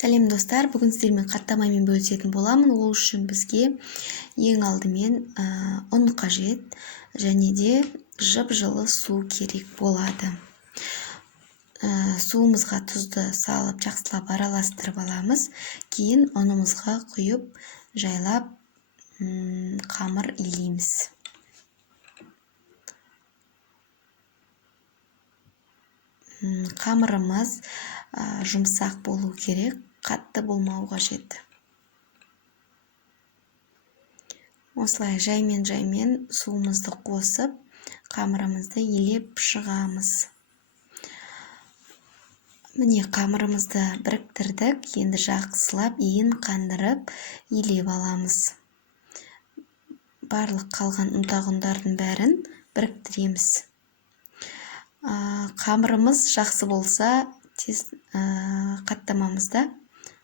Сәлем достар, бүгін сіздермен қаттамамен бөлісетін боламын. Ол үшін бізге ең алдымен ұн қажет және де жып-жылы су керек болады. Суымызға тұзды салып, жақсылап араластырып аламыз. Кейін ұнымызға құйып, жайлап қамыр илейміз. Қамырымыз жұмсақ болу керек, қатты болмау қажет. Осылай жаймен суымызды қосып, қамырымызды илеп шығамыз. Міне қамырымызды біріктірдік, енді жақсылап иін қандырып илеп аламыз. Барлық қалған ұнтақ-ұндардың бәрін біріктіреміз. Қамырымыз жақсы болса, тез қаттамамызда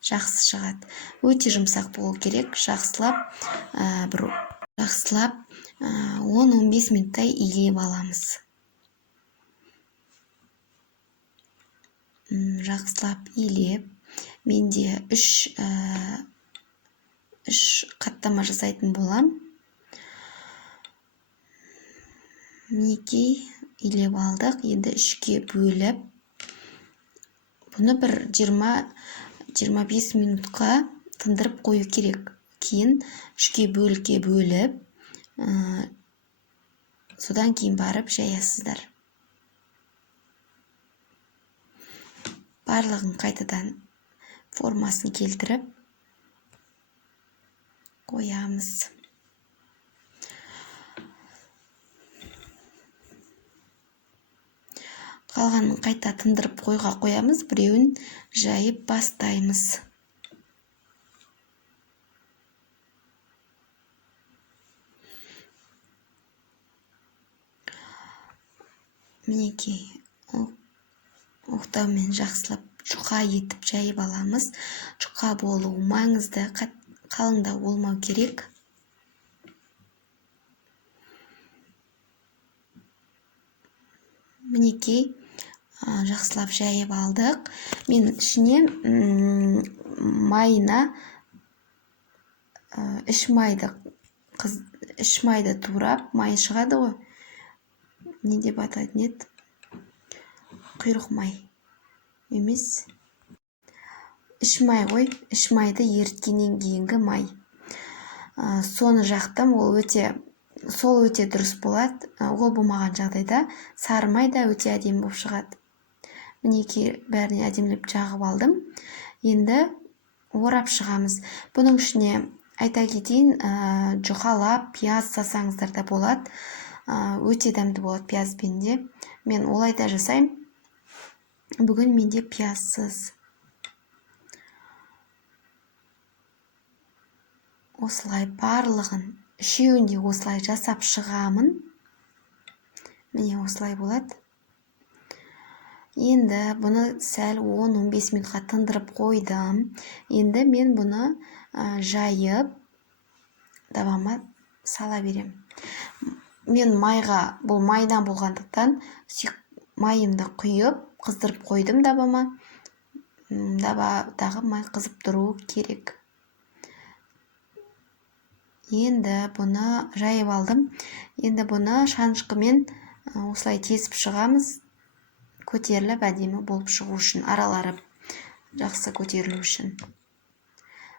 жақсы шығады. Өте жұмсақ болу керек, жақсылап 10-15 минуттай илеп аламыз. Жақсылап илеп, менде 3 қаттама жасайтын болам. Мінекей илеп алдық, енді 3-ке бөліп, бұны бір 20-25 минутқа тындырып қою керек. Кейін 3-ке бөліп, содан кейін барып жаясыздар. Барлығын қайтадан формасын келтіріп қоямыз. Қалғанын қайта тындырып қойға қоямыз, біреуін жайып бастаймыз. Мінекей, оқтаумен жақсылап жұқа етіп жайып аламыз. Жұқа болу маңызды, қалыңдау болмау керек. Мінекей, жақсылап жайып алдық. Мен ішіне майына үш майды турап, май шығады ғой. Не деп атайтын еді? Құйрық май емес. Үш май ғой, үш майды еріткеннен кейінгі май. Соны жақтым, сол өте дұрыс болады. Ол болмаған жағдайда сары май да өте әдемі болып шығады. Мінекей бәріне әдемілеп жағып алдым. Енді орап шығамыз. Бұның ішіне айта кетейін, жұқалап пияз сасаңыздар да болады. Өте дәмді болады пиязбен де. Мен олай да жасаймын. Бүгін менде пиязсыз. Осылай барлығын, үшеуінде осылай жасап шығамын. Міне осылай болады. Енді бұны сәл 10-15 минутқа тындырып қойдым. Енді мен бұны жайып давама сала берем. Мен бұл майдан болғандықтан майымды құйып, қыздырып қойдым дабама. Дабадағы май қызып тұру керек. Енді бұны жайып алдым. Енді бұны шанышқымен осылай тесіп шығамыз. Көтеріліп әдемі болып шығу үшін, аралары жақсы көтерілу үшін.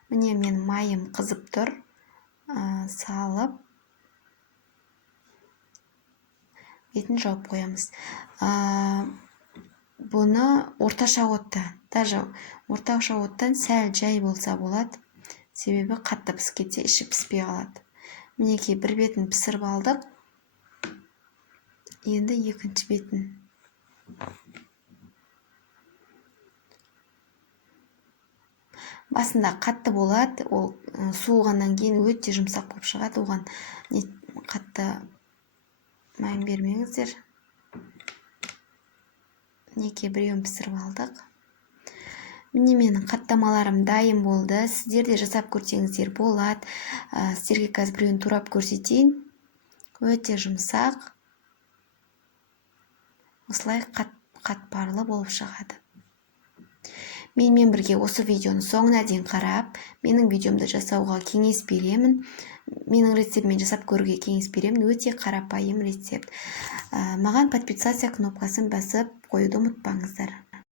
Міне мен майым қызып тұр. Салып бетін жауып қоямыз. Бұны орташа отта, даже орташа оттан сәл жай болса болады. Себебі қатты пісіп кетсе іші піспей қалады. Мінекей бір бетін пісіріп алдық. Енді екінші бетін. Басында қатты болады, ол суығаннан кейін өте жұмсақ болып шығады. Оған қатты мән бермеңіздер. Неке біреуін пісіріп алдық. Міне менің қаттамаларым дайын болды. Сіздер де жасап көрсеңіздер болады. Сіздерге қазір біреуін турап көрсетейін. Өте жұмсақ. Осылай қатпарлы болып шығады. менімен бірге осы видеоны соңына дейін қарап, менің видеомды жасауға кеңес беремін. Менің рецептімен жасап көруге кеңес беремін. Өте қарапайым рецепт. Маған подписаться кнопкасын басып қоюды ұмытпаңыздар.